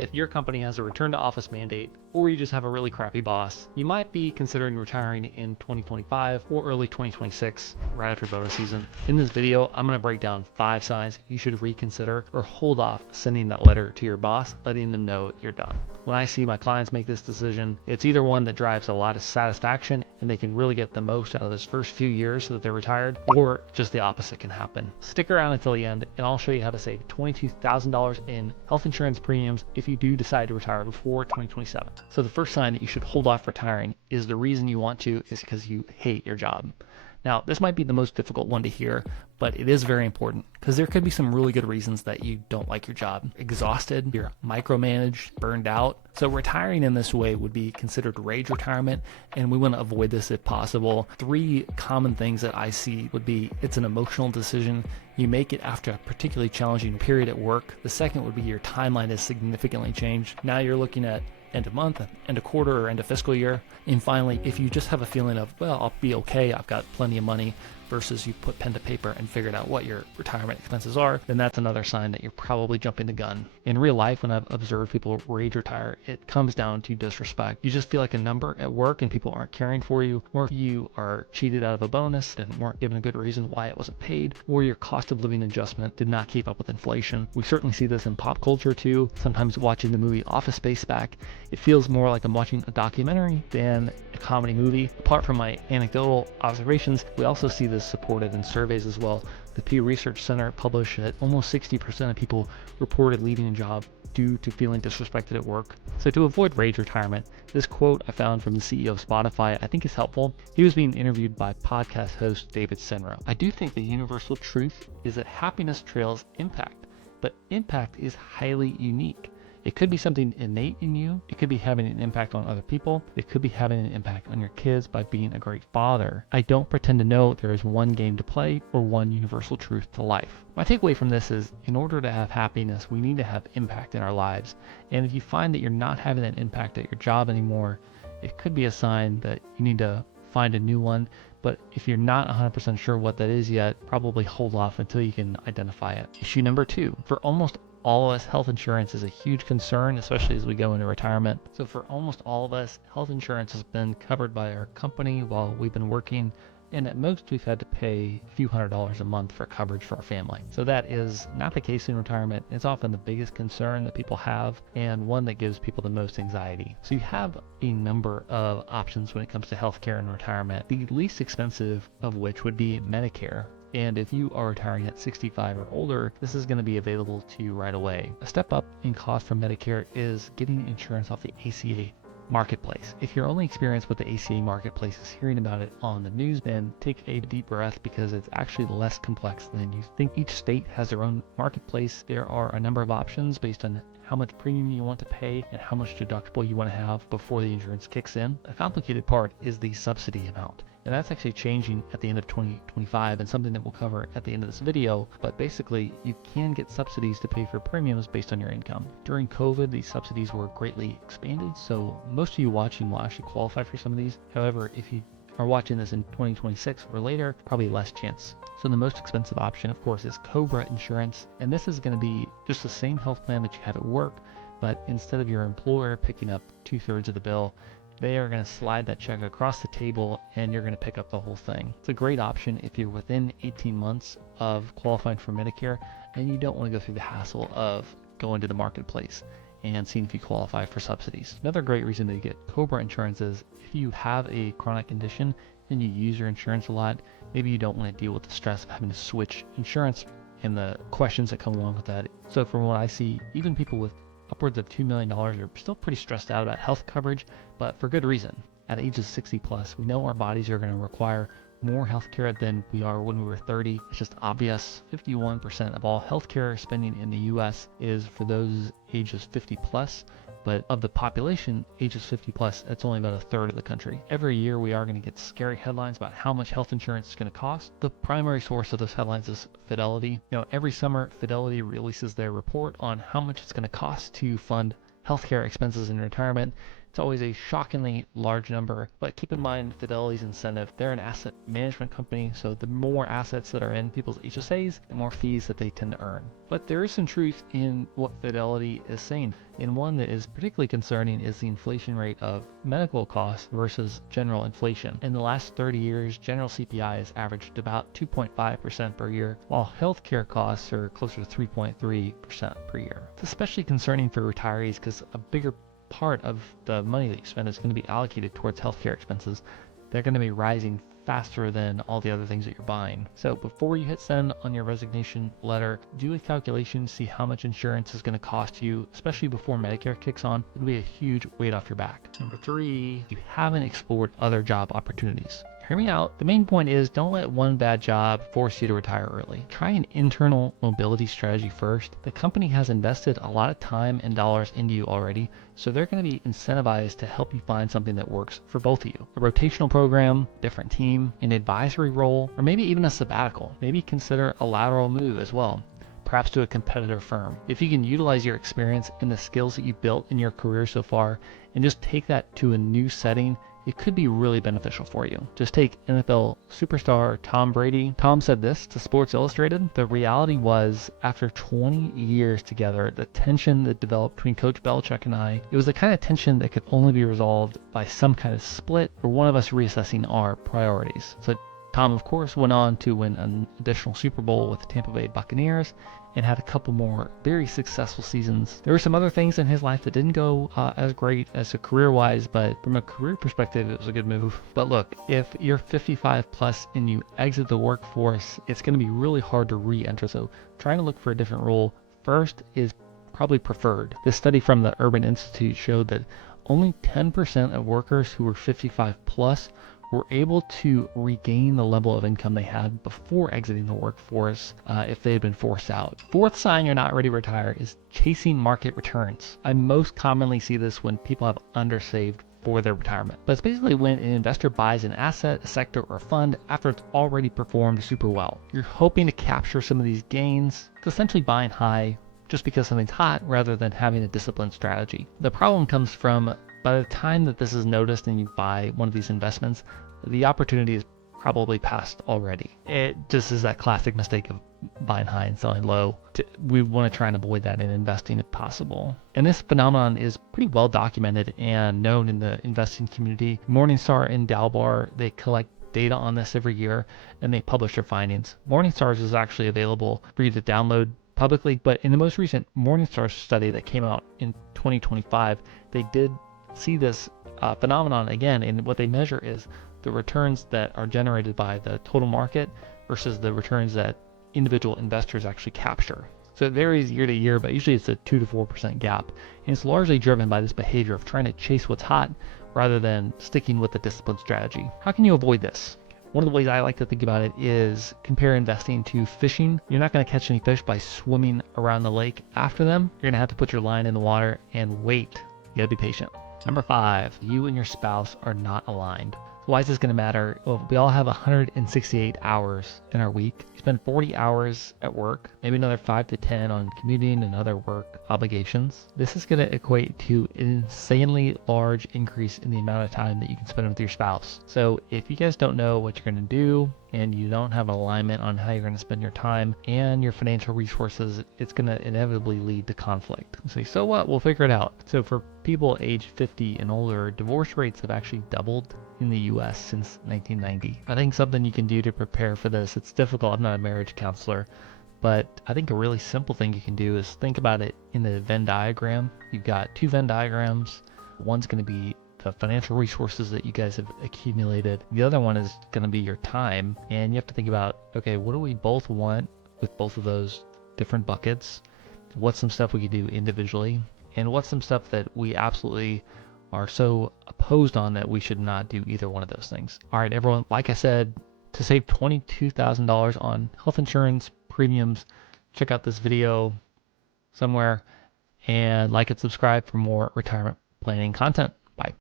If your company has a return to office mandate, or you just have a really crappy boss, you might be considering retiring in 2025 or early 2026, right after bonus season. In this video, I'm going to break down 5 signs you should reconsider or hold off sending that letter to your boss, letting them know you're done. When I see my clients make this decision, it's either one that drives a lot of satisfaction and they can really get the most out of those first few years so that they're retired, or just the opposite can happen. Stick around until the end and I'll show you how to save $22,000 in health insurance premiums if you do decide to retire before 2027. So the first sign that you should hold off retiring is the reason you want to is because you hate your job. Now, this might be the most difficult one to hear, but it is very important because there could be some really good reasons that you don't like your job. Exhausted, you're micromanaged, burned out. So retiring in this way would be considered rage retirement, and we want to avoid this if possible. 3 common things that I see would be it's an emotional decision. You make it after a particularly challenging period at work. The second would be your timeline has significantly changed. Now you're looking at end of month, end of quarter, or end of fiscal year. And finally, if you just have a feeling of, well, I'll be okay, I've got plenty of money, versus you put pen to paper and figured out what your retirement expenses are, then that's another sign that you're probably jumping the gun. In real life, when I've observed people rage retire, it comes down to disrespect. You just feel like a number at work and people aren't caring for you, or you are cheated out of a bonus and weren't given a good reason why it wasn't paid, or your cost of living adjustment did not keep up with inflation. We certainly see this in pop culture too. Sometimes watching the movie Office Space back, it feels more like I'm watching a documentary than a comedy movie. Apart from my anecdotal observations, we also see this supported in surveys as well. The Pew Research Center published that almost 60% of people reported leaving a job due to feeling disrespected at work. So to avoid rage retirement, this quote I found from the CEO of Spotify I think is helpful. He was being interviewed by podcast host David Senra. I do think the universal truth is that happiness trails impact, but impact is highly unique. It could be something innate in you. It could be having an impact on other people. It could be having an impact on your kids by being a great father. I don't pretend to know there is one game to play or one universal truth to life. My takeaway from this is, in order to have happiness, we need to have impact in our lives. And if you find that you're not having that impact at your job anymore, it could be a sign that you need to find a new one. But if you're not 100% sure what that is yet, probably hold off until you can identify it. Issue number 2, for almost all of us, health insurance is a huge concern, especially as we go into retirement. So for almost all of us, health insurance has been covered by our company while we've been working, and at most we've had to pay a few $100s a month for coverage for our family. So that is not the case in retirement. It's often the biggest concern that people have and one that gives people the most anxiety. So you have a number of options when it comes to healthcare and retirement, the least expensive of which would be Medicare. And if you are retiring at 65 or older, this is going to be available to you right away. A step up in cost for Medicare is getting insurance off the ACA marketplace. If your only experience with the ACA marketplace is hearing about it on the news, then take a deep breath because it's actually less complex than you think. Each state has their own marketplace. There are a number of options based on how much premium you want to pay and how much deductible you want to have before the insurance kicks in. A complicated part is the subsidy amount. And that's actually changing at the end of 2025 and something that we'll cover at the end of this video. But basically, you can get subsidies to pay for premiums based on your income. During COVID, these subsidies were greatly expanded, so most of you watching will actually qualify for some of these. However, if you are watching this in 2026 or later, probably less chance. So the most expensive option, of course, is COBRA insurance. And this is going to be just the same health plan that you have at work, but instead of your employer picking up 2/3 of the bill, they are going to slide that check across the table and you're going to pick up the whole thing. It's a great option if you're within 18 months of qualifying for Medicare and you don't want to go through the hassle of going to the marketplace and seeing if you qualify for subsidies. Another great reason to get COBRA insurance is if you have a chronic condition and you use your insurance a lot, maybe you don't want to deal with the stress of having to switch insurance and the questions that come along with that. So from what I see, even people with upwards of $2 million are still pretty stressed out about health coverage, but for good reason. At ages 60 plus, we know our bodies are going to require more healthcare than we are when we were 30. It's just obvious. 51% of all healthcare spending in the US is for those ages 50 plus, but of the population ages 50 plus, it's only about 1/3 of the country. Every year we are going to get scary headlines about how much health insurance is going to cost. The primary source of those headlines is Fidelity. Every summer Fidelity releases their report on how much it's going to cost to fund healthcare expenses in retirement. It's always a shockingly large number, but keep in mind Fidelity's incentive. They're an asset management company, so the more assets that are in people's HSAs, the more fees that they tend to earn. But there is some truth in what Fidelity is saying. And one that is particularly concerning is the inflation rate of medical costs versus general inflation. In the last 30 years, general CPI has averaged about 2.5% per year, while healthcare costs are closer to 3.3% per year. It's especially concerning for retirees because a bigger part of the money that you spend is going to be allocated towards healthcare expenses. They're going to be rising faster than all the other things that you're buying. So before you hit send on your resignation letter, do a calculation, see how much insurance is going to cost you, especially before Medicare kicks on. It'll be a huge weight off your back. Number 3, you haven't explored other job opportunities. Hear me out. The main point is don't let one bad job force you to retire early. Try an internal mobility strategy first. The company has invested a lot of time and dollars into you already, so they're going to be incentivized to help you find something that works for both of you. A rotational program, different team, an advisory role, or maybe even a sabbatical. Maybe consider a lateral move as well, perhaps to a competitor firm. If you can utilize your experience and the skills that you built in your career so far and just take that to a new setting, it could be really beneficial for you. Just take NFL superstar Tom Brady. Tom said this to Sports Illustrated: the reality was, after 20 years together, the tension that developed between Coach Belichick and I, it was the kind of tension that could only be resolved by some kind of split or one of us reassessing our priorities. So Tom, of course, went on to win an additional Super Bowl with the Tampa Bay Buccaneers and had a couple more very successful seasons. There were some other things in his life that didn't go as great as a career-wise, but from a career perspective, it was a good move. But look, if you're 55 plus and you exit the workforce, it's going to be really hard to re-enter. So trying to look for a different role first is probably preferred. This study from the Urban Institute showed that only 10% of workers who were 55 plus were able to regain the level of income they had before exiting the workforce if they had been forced out. Fourth sign you're not ready to retire is chasing market returns. I most commonly see this when people have undersaved for their retirement. But it's basically when an investor buys an asset, a sector, or a fund after it's already performed super well. You're hoping to capture some of these gains. It's essentially buying high just because something's hot rather than having a disciplined strategy. The problem comes from by the time that this is noticed and you buy one of these investments, the opportunity is probably past already. It just is that classic mistake of buying high and selling low. We want to try and avoid that in investing if possible. And this phenomenon is pretty well documented and known in the investing community. Morningstar and Dalbar, they collect data on this every year and they publish their findings. Morningstar's is actually available for you to download publicly, but in the most recent Morningstar study that came out in 2025, they did see this phenomenon again, and what they measure is the returns that are generated by the total market versus the returns that individual investors actually capture. So it varies year to year, but usually it's a 2 to 4% gap, and it's largely driven by this behavior of trying to chase what's hot rather than sticking with the disciplined strategy. How can you avoid this? One of the ways I like to think about it is compare investing to fishing. You're not going to catch any fish by swimming around the lake after them. You're going to have to put your line in the water and wait. You got to be patient. Number 5, you and your spouse are not aligned. So why is this going to matter? Well, we all have 168 hours in our week. You spend 40 hours at work, maybe another 5 to 10 on commuting and other work obligations. This is going to equate to an insanely large increase in the amount of time that you can spend with your spouse. So if you guys don't know what you're going to do and you don't have alignment on how you're going to spend your time and your financial resources, it's going to inevitably lead to conflict. You say, so what? We'll figure it out. So for people age 50 and older, divorce rates have actually doubled in the US since 1990. I think something you can do to prepare for this, it's difficult, I'm not a marriage counselor, but I think a really simple thing you can do is think about it in the Venn diagram. You've got 2 Venn diagrams. One's going to be the financial resources that you guys have accumulated. The other one is going to be your time. And you have to think about, okay, what do we both want with both of those different buckets? What's some stuff we could do individually? And what's some stuff that we absolutely are so opposed on that we should not do either one of those things? All right, everyone, like I said, to save $22,000 on health insurance premiums, check out this video somewhere and like and subscribe for more retirement planning content. Bye.